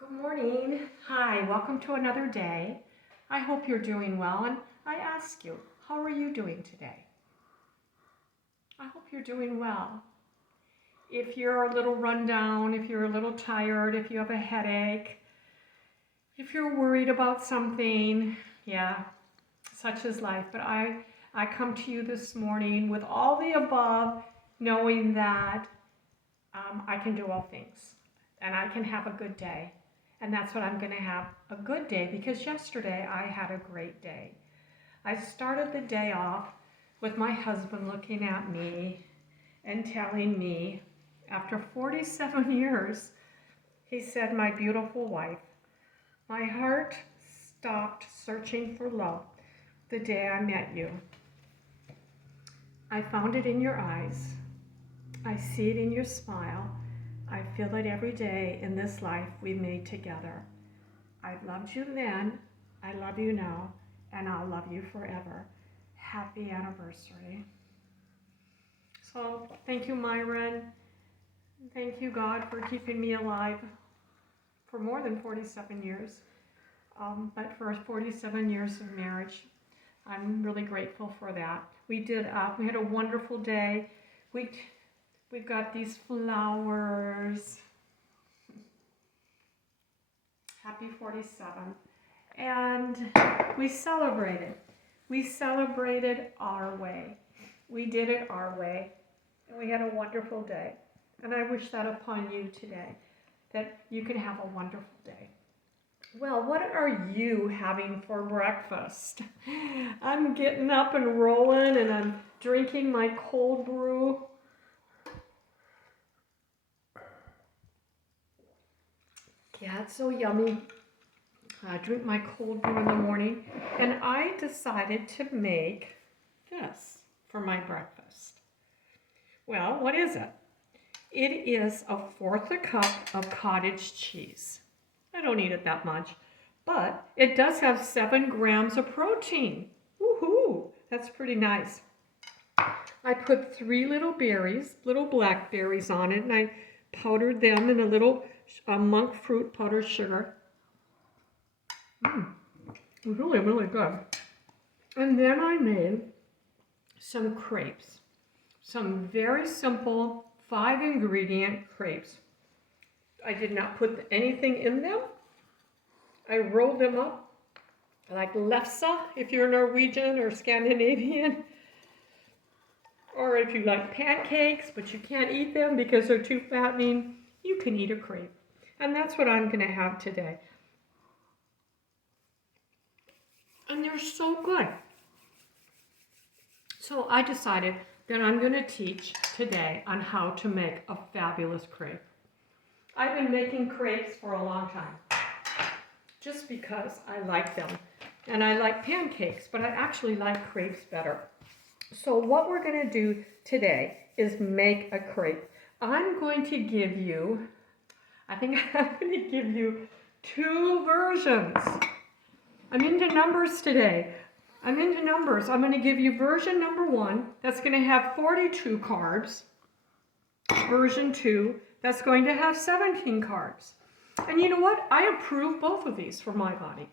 Good morning. Hi, welcome to another day. I hope you're doing well, and I ask you, how are you doing today? I hope you're doing well. If you're a little run down, if you're a little tired, if you have a headache, if you're worried about something, yeah, such is life. But I come to you this morning with all the above, knowing that I can do all things, and I can have a good day. And that's what I'm going to have, a good day, because yesterday I had a great day. I started the day off with my husband looking at me and telling me, after 47 years, he said, "My beautiful wife, my heart stopped searching for love the day I met you. I found it in your eyes. I see it in your smile. I feel it every day in this life we made together. I loved you then, I love you now, and I'll love you forever. Happy anniversary." So thank you, Myron. Thank you, God, for keeping me alive for more than 47 years. But for 47 years of marriage, I'm really grateful for that. We had a wonderful day. We've got these flowers. Happy 47. And we celebrated. We celebrated our way. We did it our way. And we had a wonderful day. And I wish that upon you today, that you can have a wonderful day. Well, what are you having for breakfast? I'm getting up and rolling, and I'm drinking my cold brew. Yeah, it's so yummy. I drink my cold brew in the morning, and I decided to make this for my breakfast. Well, what is it? It is 1/4 cup of cottage cheese. I don't eat it that much, but it does have 7 grams of protein. Woohoo! That's pretty nice. I put 3 little berries, little blackberries on it, and I powdered them in a little monk fruit powdered sugar. It's really, really good. And then I made some crepes. Some very simple 5-ingredient crepes. I did not put anything in them. I rolled them up like lefse, if you're Norwegian or Scandinavian. Or if you like pancakes, but you can't eat them because they're too fattening, you can eat a crepe. And that's what I'm going to have today. And they're so good. So I decided that I'm going to teach today on how to make a fabulous crepe. I've been making crepes for a long time, just because I like them. And I like pancakes, but I actually like crepes better. So what we're going to do today is make a crepe. I'm going to give you, I think I'm going to give you 2 versions. I'm into numbers today. I'm into numbers. I'm going to give you version number 1. That's going to have 42 carbs. Version 2, that's going to have 17 carbs. And you know what? I approve both of these for my body.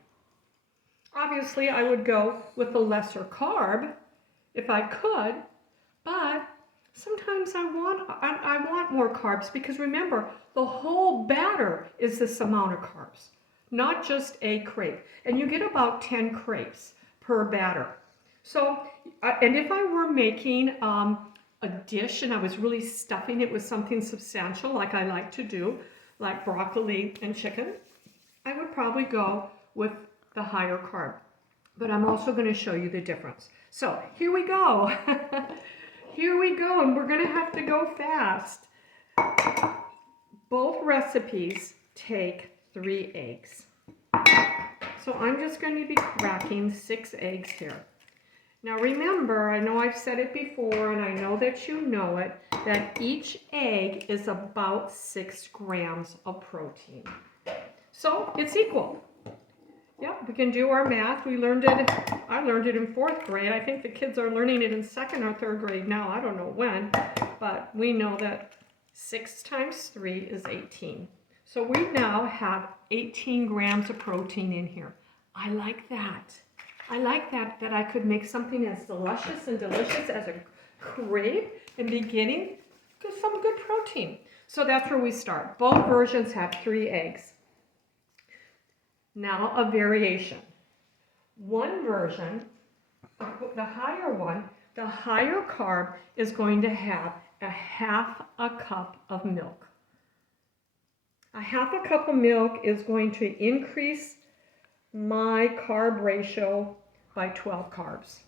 Obviously, I would go with the lesser carb if I could, but sometimes I want more carbs, because remember, the whole batter is this amount of carbs, not just a crepe. And you get about 10 crepes per batter. So, and if I were making a dish and I was really stuffing it with something substantial, like I like to do, like broccoli and chicken, I would probably go with the higher carb. But I'm also going to show you the difference. So here we go. Here we go, and we're going to have to go fast. Both recipes take 3 eggs. So I'm just going to be cracking 6 eggs here. Now remember, I know I've said it before, and I know that you know it, that each egg is about 6 grams of protein. So it's equal. Yeah, we can do our math. I learned it in 4th grade. I think the kids are learning it in 2nd or 3rd grade now. I don't know when, but we know that 6 times 3 is 18. So we now have 18 grams of protein in here. I like that. I like that I could make something as luscious and delicious as a crepe and be getting some good protein. So that's where we start. Both versions have 3 eggs. Now a variation. One version, the higher one, the higher carb is going to have a half a cup of milk. A half a cup of milk is going to increase my carb ratio by 12 carbs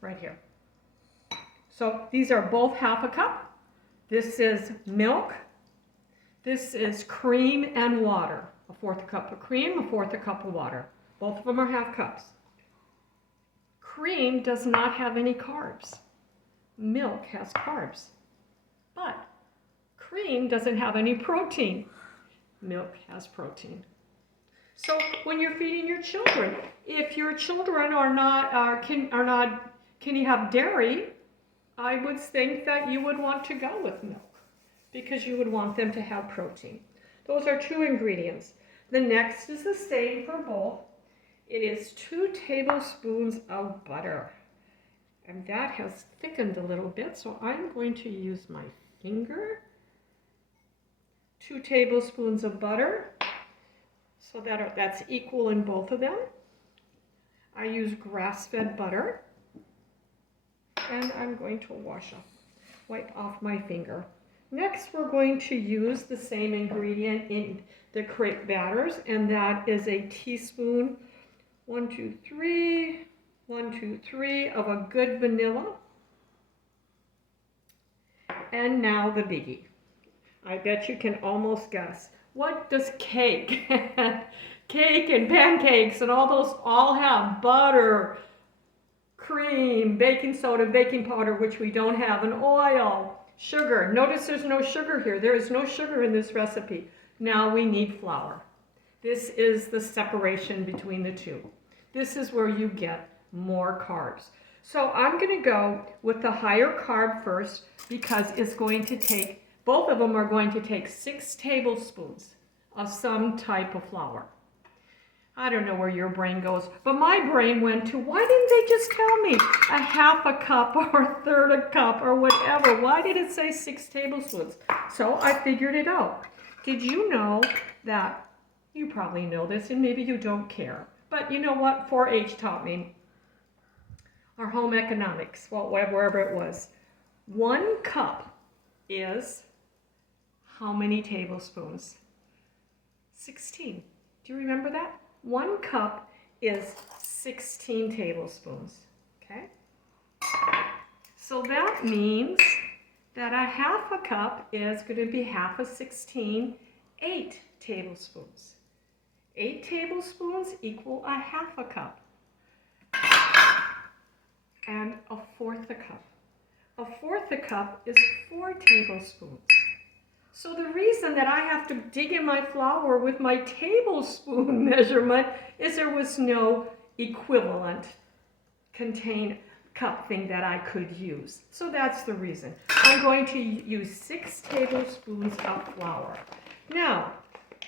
right here. So these are both half a cup. This is milk. This is cream and water. A fourth a cup of cream, a fourth a cup of water. Both of them are half cups. Cream does not have any carbs. Milk has carbs. But cream doesn't have any protein. Milk has protein. So when you're feeding your children, if your children can you have dairy, I would think that you would want to go with milk because you would want them to have protein. Those are 2 ingredients. The next is the same for both. It is 2 tablespoons of butter. And that has thickened a little bit, so I'm going to use my finger. 2 tablespoons of butter, so that's equal in both of them. I use grass-fed butter, and I'm going to wipe off my finger. Next, we're going to use the same ingredient in the crepe batters, and that is a teaspoon, 1, 2, 3, 1, 2, 3 of a good vanilla. And now the biggie. I bet you can almost guess. What does cake and pancakes and all those all have? Butter, cream, baking soda, baking powder, which we don't have, and oil, sugar. Notice there's no sugar here. There is no sugar in this recipe. Now we need flour. This is the separation between the 2. This is where you get more carbs. So I'm going to go with the higher carb first because it's going to take, both of them are going to take 6 tablespoons of some type of flour. I don't know where your brain goes, but my brain went to, why didn't they just tell me a half a cup or a third a cup or whatever? Why did it say 6 tablespoons? So I figured it out. Did you know that, you probably know this and maybe you don't care, but you know what 4-H taught me? Our home economics, well, wherever it was. 1 cup is how many tablespoons? 16. Do you remember that? 1 cup is 16 tablespoons, okay? So that means that a half a cup is going to be half of 16, 8 tablespoons. 8 tablespoons equal a half a cup. And a fourth a cup. A fourth a cup is 4 tablespoons. So the reason that I have to dig in my flour with my tablespoon measurement is there was no equivalent cup thing that I could use. So that's the reason. I'm going to use 6 tablespoons of flour. Now,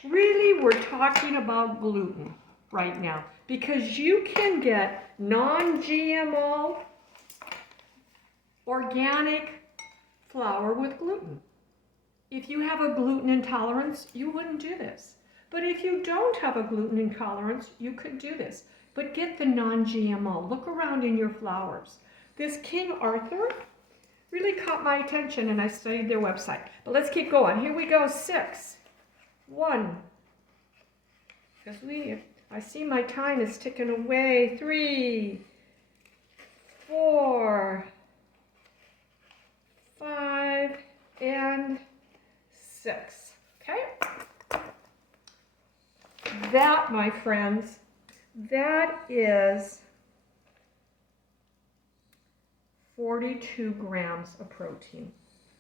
really we're talking about gluten right now because you can get non-GMO organic flour with gluten. If you have a gluten intolerance, you wouldn't do this. But if you don't have a gluten intolerance, you could do this. But get the non-GMO. Look around in your flours. This King Arthur really caught my attention and I studied their website. But let's keep going. Here we go, 6. 1. Because I see my time is ticking away. 3, 4, 5, and 6. Okay? That, my friends, that is 42 grams of protein.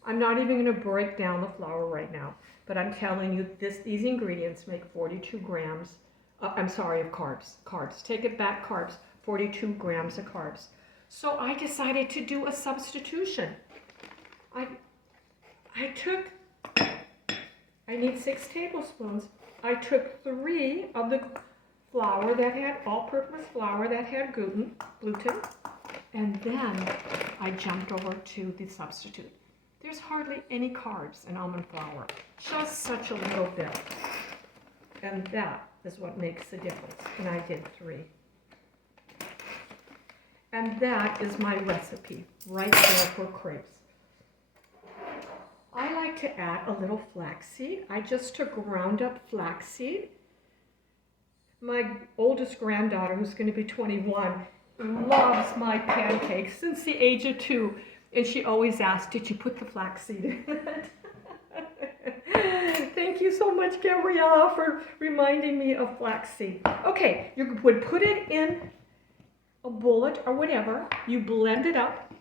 I'm not even going to break down the flour right now, but I'm telling you these ingredients make 42 grams, of carbs. Take it back, carbs, 42 grams of carbs. So I decided to do a substitution. I took I need 6 tablespoons. I took 3 of the flour that had all-purpose flour that had gluten, and then I jumped over to the substitute. There's hardly any carbs in almond flour, just such a little bit. And that is what makes the difference, and I did 3. And that is my recipe right there for crepes. I like to add a little flaxseed. I just took ground up flaxseed. My oldest granddaughter, who's going to be 21, loves my pancakes since the age of 2. And she always asks, did you put the flaxseed in it? Thank you so much, Gabriella, for reminding me of flaxseed. Okay, you would put it in a bullet or whatever. You blend it up.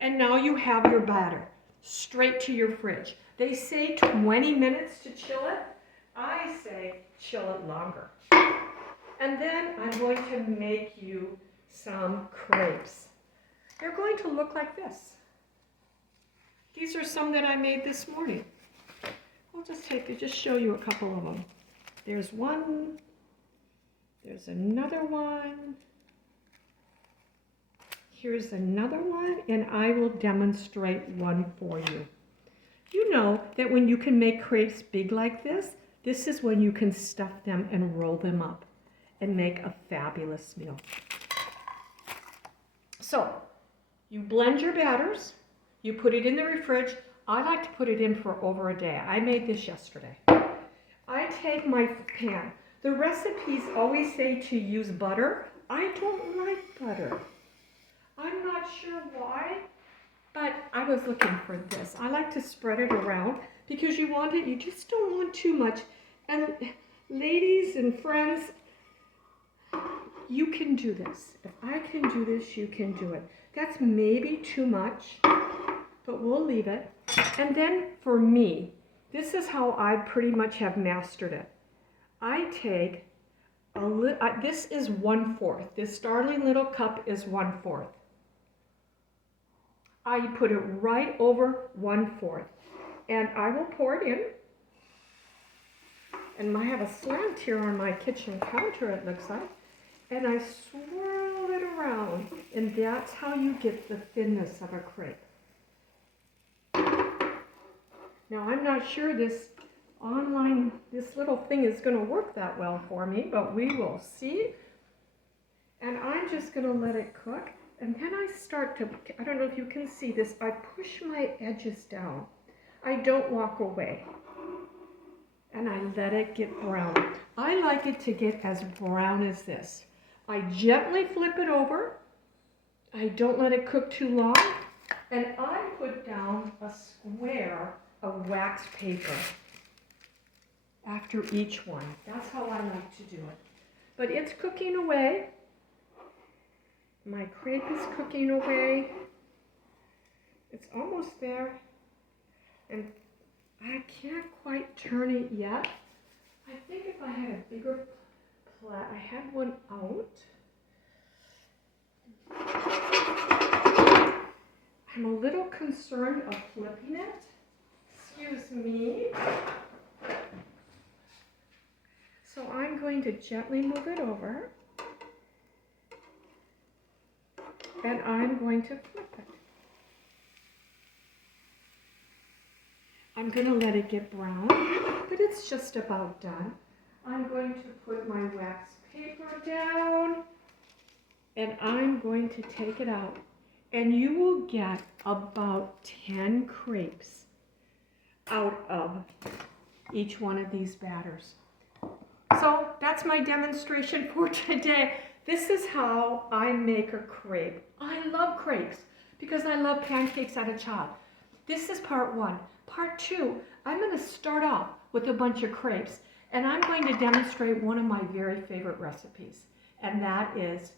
And now you have your batter straight to your fridge. They say 20 minutes to chill it. I say chill it longer. And then I'm going to make you some crepes. They're going to look like this. These are some that I made this morning. I'll just show you a couple of them. There's one, there's another one. Here's another one, and I will demonstrate one for you. You know that when you can make crepes big like this, this is when you can stuff them and roll them up and make a fabulous meal. So, you blend your batters, you put it in the fridge. I like to put it in for over a day. I made this yesterday. I take my pan. The recipes always say to use butter. I don't like butter. I'm not sure why, but I was looking for this. I like to spread it around because you want it, you just don't want too much. And ladies and friends, you can do this. If I can do this, you can do it. That's maybe too much, but we'll leave it. And then for me, this is how I pretty much have mastered it. I take a little, this is 1/4. This starling little cup is 1/4. I put it right over 1/4. And I will pour it in. And I have a slant here on my kitchen counter, it looks like. And I swirl it around. And that's how you get the thinness of a crepe. Now, I'm not sure this little thing is going to work that well for me, but we will see. And I'm just going to let it cook. And then I start to, I don't know if you can see this, I push my edges down. I don't walk away. And I let it get brown. I like it to get as brown as this. I gently flip it over. I don't let it cook too long. And I put down a square of wax paper after each one. That's how I like to do it. But it's cooking away. My crepe is cooking away. It's almost there. And I can't quite turn it yet. I think if I had a bigger plate, I had one out. I'm a little concerned of flipping it. Excuse me. So I'm going to gently move it over. And I'm going to flip it. I'm going to let it get brown, but it's just about done. I'm going to put my wax paper down, and I'm going to take it out. And you will get about 10 crepes out of each one of these batters. So that's my demonstration for today. This is how I make a crepe. I love crepes because I love pancakes as a child. This is part 1. Part 2, I'm going to start off with a bunch of crepes, and I'm going to demonstrate one of my very favorite recipes, and that is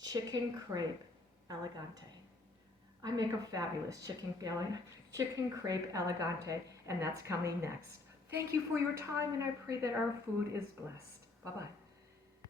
chicken crepe elegante. I make a fabulous chicken crepe elegante, and that's coming next. Thank you for your time, and I pray that our food is blessed. Bye-bye.